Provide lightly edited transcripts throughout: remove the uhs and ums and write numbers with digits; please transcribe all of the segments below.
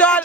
চল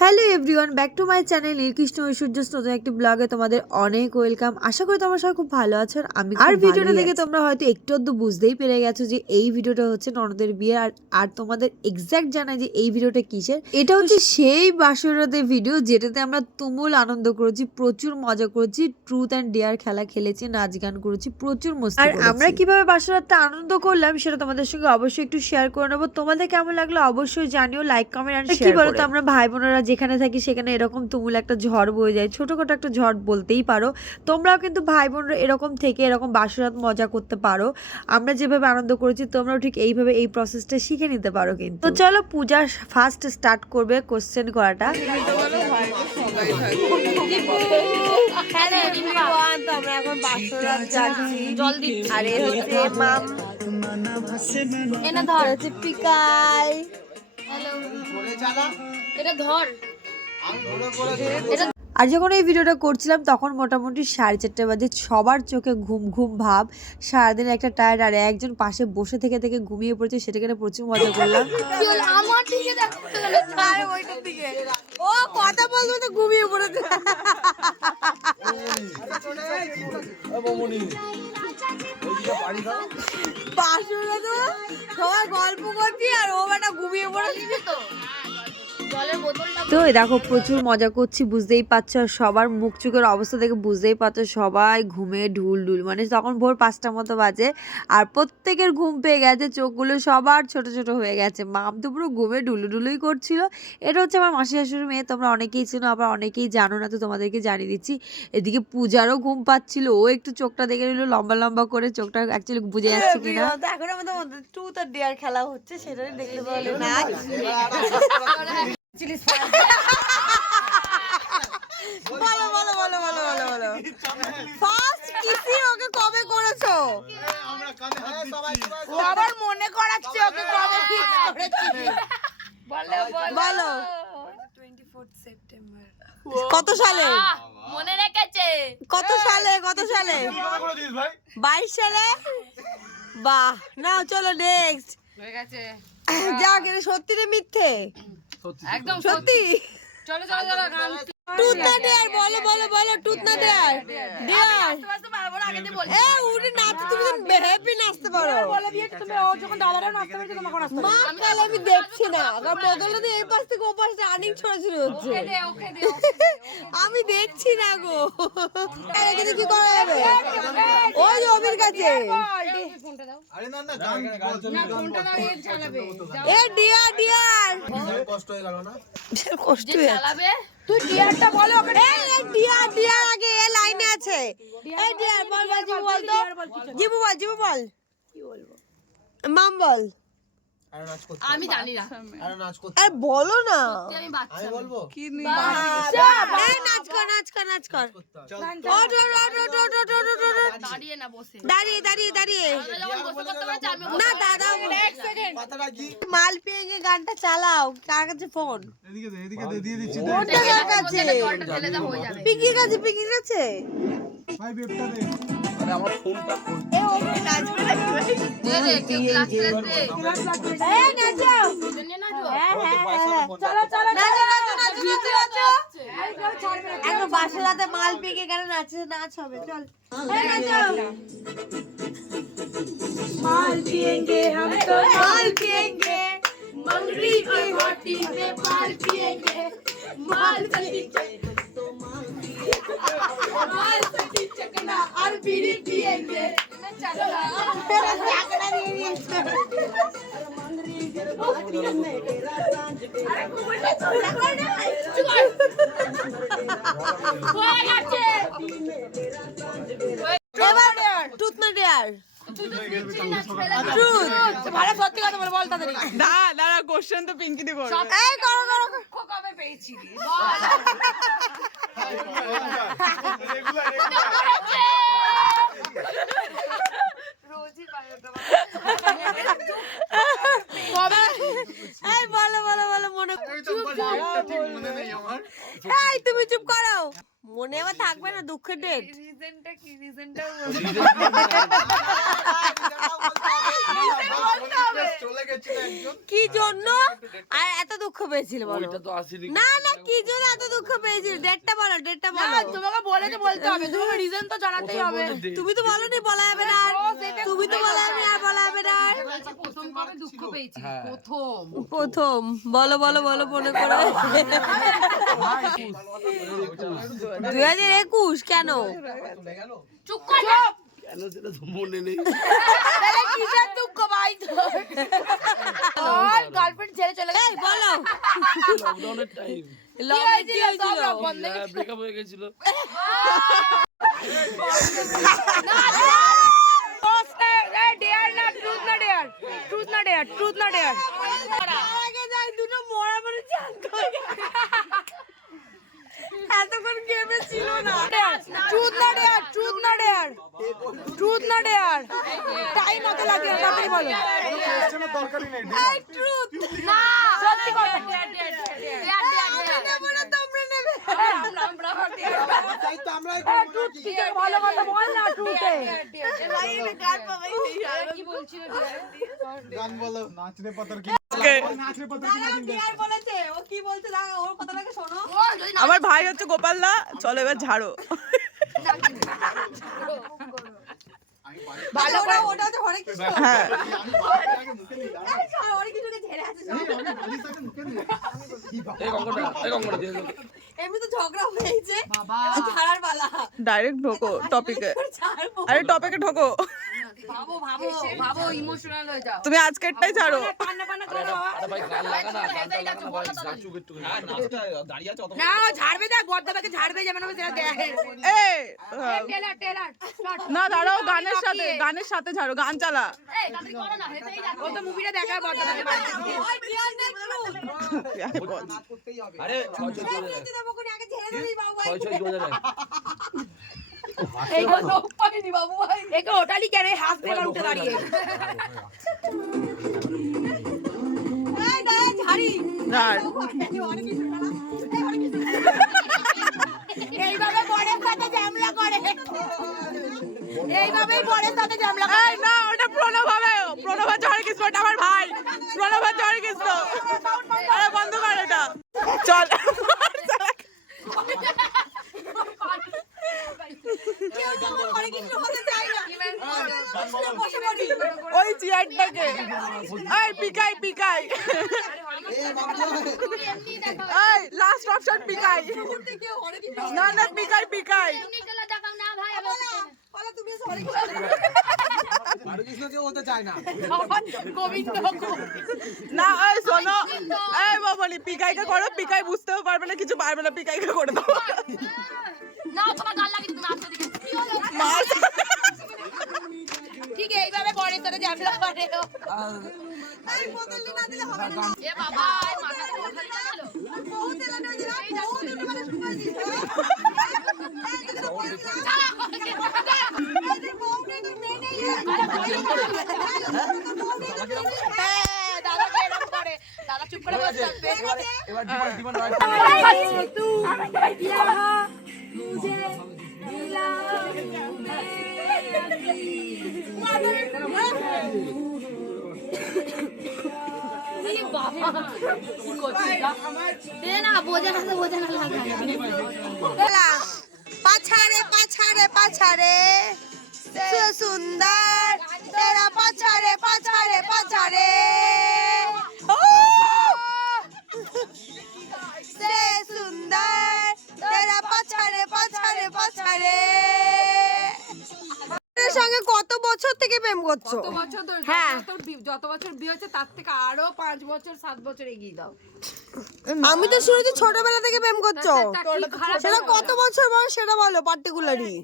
hello everyone, back to my channel Nilkrishna Aishwaryas নতুন একটি ব্লগে তোমাদের অনেক ওয়েলকাম। আশা করি তোমরা সবাই খুব ভালো আছো। আমি আর ভিডিওটা দেখে তোমরা হয়তো একটু আধটু বুঝতেই পেরে গেছো যে এই ভিডিওটা হচ্ছে ননদের বিয়ে। আর তোমাদের এক্সাক্ট জানাই যে এই ভিডিওটা কিসের। এটা হচ্ছে সেই বাসরাতের ভিডিও যেটাতে আমরা তুমুল আনন্দ করেছি, প্রচুর মজা করেছি, ট্রুথ অ্যান্ড ডেয়ার খেলা খেলেছি, নাচ গান করেছি, প্রচুর মস্তি করেছি। আর আমরা কিভাবে বাসরাতটা আনন্দ করলাম সেটা তোমাদের সঙ্গে অবশ্যই একটু শেয়ার করে নেবো। তোমাদের কেমন লাগলো অবশ্যই জানিও, লাইক কমেন্ট আর শেয়ার। কি বলতো, আমরা ভাই বোনেরা যেখানে থাকি সেখানে এরকম তুমুল একটা ঝড় বয়ে যায়, ছোটখাটো একটা ঝড় বলতেই পারো। তোমরাও কিন্তু ভাই বোনরা এরকম থেকে এরকম বাসরাত মজা করতে পারো। আমরা যেভাবে আনন্দ করেছি তোমরাও ঠিক এইভাবে এই প্রসেসটা শিখে নিতে পারো। কিন্তু তো চলো পূজা ফার্স্ট স্টার্ট করবে কোশ্চেন করাটা। হ্যালো এভরিওয়ান, তো আমরা এখন বাসরাত যাচ্ছি। জলদি আর এ হচ্ছে মাম, এনা ধর হচ্ছে পিকাই। হ্যালো এটা ধর এটা। আর যখন এই ভিডিওটা করছিলাম তখন মোটামুটি 4:30 বাজে। সবার চোখে ঘুম ঘুম ভাব, সারাদিন একটা টায়ার্ড। আর একজন পাশে বসে থেকে থেকে ঘুমিয়ে পড়েছে, সেটাকে প্রচুর মজা করলাম। আমার দিকে দেখো, আর ওইটার দিকে ও কথা বলতে তো ঘুমিয়ে পড়েছে। বাসুরা তো সবাই গল্প করছি আর ও বেটা ঘুমিয়ে পড়েছে। তো দেখো প্রচুর মজা করছি, বুঝতেই পারছো। আর সবার মুখ চোখের অবস্থা দেখে বুঝতেই পারছো সবাই ঘুমে ঢুল ঢুল। মানে তখন ভোর 5টার মতো বাজে আর প্রত্যেকের ঘুম পেয়ে গেছে, চোখগুলো সবার ছোট ছোট হয়ে গেছে। মাম তো পুরো ঘুমে ঢুলু ঢুলুই করছিল। এটা হচ্ছে আমার মাসি শাশুড়ির মেয়ে, তোমরা অনেকেই চেনো আবার অনেকেই জানো না, তো তোমাদেরকে জানিয়ে দিচ্ছি। এদিকে পূজারও ঘুম পাচ্ছিল, ও একটু চোখটা দেখে নিল লম্বা লম্বা করে, চোখটা অ্যাকচুয়ালি বুঝে যাচ্ছে কিনা। এখন আমাদের ট্রুথ আর ডেয়ার খেলা হচ্ছে, সেটাই দেখতে পারলে না। বলো বলো বলো বলো বলো বলো ফার্স্ট কিসি ওকে কবে করেছো? ও আবার মনে করাচ্ছে ওকে কবে ফিক্স করেছি। বলো বলো 24 সেপ্টেম্বর। কত সালে মনে রেখেছে? কত সালে 22 সালে। বাহ, নাও চলো নেক্সট। হয়ে গেছে। যাক, এটা সত্যি রে মিথ্যে? একদম সত্যি। চলো চলো চলো গান। টুথ না ডেয়ার, বলো বলো বলো টুথ না ডেয়ার। ডেয়ার আস্তে পারবো না, আগে দিয়ে বল। এ উড়ে নাচ, তুমি তো হেপি নাচতে পারো। বলে দিয়েছি তুমি, ও যখন দাদারাও নাচতে পারছে তোমাকে নাচতে পারো। মা কাল আমি দেখছি না, কারণ বদলে দিয়ে এই পাশ থেকে ও পাশে রানিং ছোড়াছুড়ি হচ্ছে। ওকে দে আমি দেখছি না গো। এখানে কি করা যাবে? ওই যে অভির কাছে। ফোনটা দাও। আরে না না গান না ফোনটা দাও, এ চালাবে। এ ডিয়ার ডিয়ার, কষ্ট হয়ে গেল না? কষ্ট যে চালাবে তুই ডিয়ারটা বলো ওকে। এই ডিয়ার ডিয়ার আগে এ লাইনে আছে। এই ডিয়ার বল বল, জিবু বল তো। জিবু বল, জিবু বল। কি বলবো? মাম বল। আরে নাচ করতে, আমি জানি না। আরে নাচ করতে আরে বলো না। আমি বাচ্চা। আমি বলবো এই নাচ কর নাচ কর নাচ কর। ওঠ ওঠ ওঠ ওঠ ওঠ ওঠ ওঠ ওঠ ওঠ। দাঁড়িয়ে না বসে। দাঁড়িয়ে দাঁড়িয়ে দাঁড়িয়ে। দাদা যখন বসে করতে পারছে আমি না দাদা, কথাটা কি? মাল পেয়ে গানটা চালাও। কার কাছে ফোন? এদিকে দে, এদিকে দে, দিয়ে দিচ্ছি। ওটা কার কাছে? জলটা ঢেলে দাও, হয়ে যাবে। পিকির কাছে, পিকির কাছে। ভাই বেপটা দে। আরে আমার ফোনটা এ ও নাচবে না কি ভাই? দে দে, কেউ ক্লাস দে। এই নাচো। নিয়ে নাচো। হ্যাঁ হ্যাঁ হ্যাঁ, চলো চলো নাচো নাচো নাচো নাচো। এখন বাসরাতে মাল পেকে কেন নাচে, নাচ হবে চল। এই নাচো। माल पिएंगे हम तो माल पिएंगे, मंगरी की घाटी में माल पिएंगे, माल सटी तो माल सटी चकना और बीड़ी पिएंगे। चकना नहीं मंगरी की घाटी में तेरा सांझ पे। अरे कुबड़े तो लगा ना होए गেছে। এবার টুথ না ডেয়ার। ভালো সত্যি কথা বল, বল তাড়াতাড়ি। না দাঁড়া, কোশ্চেন তো পিঙ্কি দি করবে। এই করো করো। কবে পেয়েছি? এই বলো বলো বলো মনে। আমার এই তুমি চুপ করো, মনে আবার থাকবে না দুঃখের ডেট। রিজনটা কি রিজনটা চলে গেছিল একজন। কি জন্য আর এত দুঃখ পেয়েছিল বলো? ওইটা তো আসেনি। না না, কি জন্য এত দুঃখ পেয়েছিল? ডেটটা বলো, ডেটটা বলো। তোমাকে বলতে হবে, তোমাকে রিজন তো জানাতেই হবে। তুমি তো বলোনি বলা যাবে না আর। তুমি তো বলা যাবে না আর, বলা যাবে না আর। প্রথম কবে দুঃখ পেয়েছি? প্রথম প্রথম বলো বলো বলো মনে করে। 2021 কেন? চুপ কর যা। কেন সেটা তো মনে নেই। তাহলে কিসের দুঃখ ভাই তোর? ওর গার্লফ্রেন্ড ছেড়ে চলে গেছে। এই বলো, লকডাউনের টাইম লগে কি হয়েছিল? সব বন্ধ ব্রেকআপ হয়ে গেছিল। এতক্ষণ গেমে ছিল না। টাইম মতো লাগে তাড়াতাড়ি বলো। কোশ্চেনের দরকারই নেই। না সত্যি কথা। তোমরা নেবে। তাই তো আমরাই ভালো কথা বল না ট্রুথে। কি বলছিল গান বলো। নাচরে পাতার কি? নাচরে পাতার কি? ডিয়ার বলেছে, ও কি বলছে না, ওর কথাটাকে শোনো। আমার ভাই হচ্ছে গোপালদা, চলো এবার ঝাড়ো। ভালো করে ওটা হচ্ছে হরে কৃষ্ণ। হ্যাঁ এই সর, হরে কৃষ্ণকে ঝেড়ে আছে সব। এই কঙ্কটা দিয়ে দাও। এমনি তো ঝগড়া হয়েছে বাবা, ছাড়ার পালা। ডাইরেক্ট ঢোকো টপিকে। ছাড়বো। আরে টপিকে ঢোকো। ভাবো ইমোশনাল হয়ে যাও। তুমি আজকেরটাই ছাড়ো। আরে ভাই গান লাগা না, গানটা লাগা না ভাই, নাচুক একটু। না ঝাড়বে দেখ, বড়দাকে ঝাড়বে যেমন হবে সেটা দেখ। এই টেলার না দাঁড়াও, গানের সাথে ঝাড়ো, গান চালা। এই তাড়াতাড়ি করো না, হেঁটেই যাচ্ছে। ও তো মুভিটা দেখা বড়দাকে বাড়ি। ওই ডিয়ার নেই ট্রুথ। আরে 6 6 যেতে দেবো কোনি, আগে ঝেড়ে দিবি বাবু ভাই। 6 6 2000 এইগুলো লোক পাইনি বাবু ভাই। একে ওটালি কেন হাসবে এবার উঠে দাঁড়িয়ে। এই না ঝাড়ি। ঝাড়। হরে কৃষ্ণ না। এই হরে কৃষ্ণ। এইভাবে বড়ের সাথে ঝামেলা করে। এইভাবেই বড়ের সাথে ঝামেলা করে। এই না, ওটা প্রণব হবে। প্রণব হচ্ছে হরে কৃষ্ণ, ওটা আমার ভাই। প্রণব হচ্ছে হরে কৃষ্ণ। আরে বন্ধ কর এটা। চল। কেউ তো হরে কৃষ্ণ হতে চায় না। বসে পড়ি। ওই চেয়ারটাকে। এই পিকাই। তুমি এমনি দেখো। এই লাস্ট অপশন পিকাই। কেউ হরে কৃষ্ণ। না পিকাই। এমনি টেলার দেখাও না ভাই। বলো তুমি হরে কৃষ্ণ। আর কৃষ্ণ কেউ হতে চায় না। গোবিন্দ না এই শোনো, এই বাবলি পিকাইকে করো, পিকাই বুঝতেও পারবে না, কিছু পারবে না, পিকাইকে করে দাও। না তোমার গাল লাগে তুমি আসতে দিকে। কি হলো? মার। ঠিক এইভাবে বড়ের সাথে ঝামেলা করে। এই বোতল না দিলে হবে না। এ বাবা এই মাথাটা ওঠাই গেল। বহুত এলানো হয়ে যায়, বহুত এলানো মানে শুকাই দিছে। দাদাকে এরকম করে। দাদা চুপ করে বসে থাকবে। এবার জীবন पाछारे सुंदर तेरा पाछारे से सुंदर तेरा पाछारे সঙ্গে কত বছর থেকে প্রেম করছো? হ্যাঁ, যত বছর বিয়ে হচ্ছে তার থেকে আরো 5 বছর 7 বছর এগিয়ে দাও। আমি তো শুনেছি ছোটবেলা থেকে প্রেম করছো। সেটা কত বছর বয়স সেটা বলো পার্টিকুলারলি।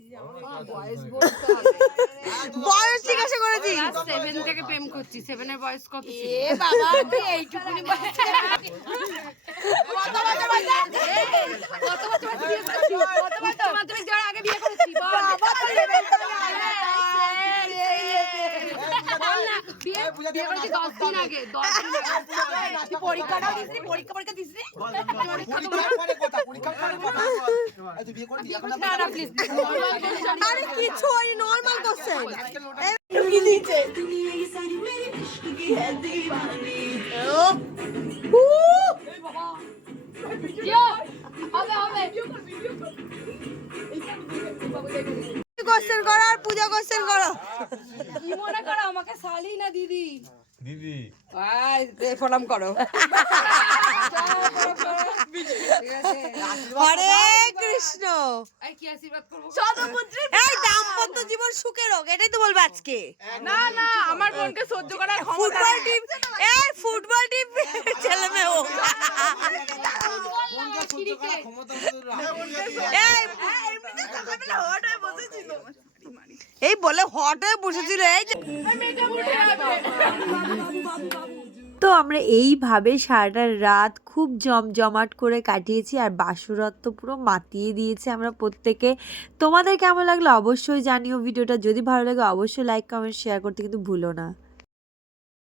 বয়স জিজ্ঞাসা করেছি। 7 থেকে প্রেম করছি। 7 এর বয়স কত ছিল? এ বাবা তুই এইটুকুনি বয়স। কত বছর বয়স? কত বছর বিয়ে করেছি? কত বছর মাধ্যমিক দেওয়ার আগে বিয়ে করেছি? বাবা তো লেভেল বিয়ে বিয়ে করেছি 10 দিন আগে 10 দিন আগে পরীক্ষাটাও দিসনি, পরীক্ষা দিসনি। না না প্লিজ আরে কিছু ওই নরমাল কোশ্চেন কি দিয়েছে হবে হবে কোশ্চেন করো আর পূজা কোশ্চেন করো। কি মনে করো আমাকে শালি না দিদি দিদি প্রণাম করো। হরে কৃষ্ণ। এই কি আশীর্বাদ করব এই দাম্পত্য জীবন সুখের হোক, এটাই তো বলবো আজকে। না না আমার বোনকে সহ্য করার ক্ষমতা ফুটবল নেই। টিম, এই ফুটবল টিম ছেলে মেয়ে হোক। এই বলে হট হয়ে বসেছিল এই যে। তো আমরা এইভাবে সারাটা রাত খুব জমজমাট করে কাটিয়েছি আর বাসরাত তো পুরো মাতিয়ে দিয়েছে আমরা প্রত্যেকে। তোমাদের কেমন লাগলো অবশ্যই জানিও ভিডিওটা। যদি ভালো লাগে অবশ্যই লাইক কমেন্ট শেয়ার করতে কিন্তু ভুলো না।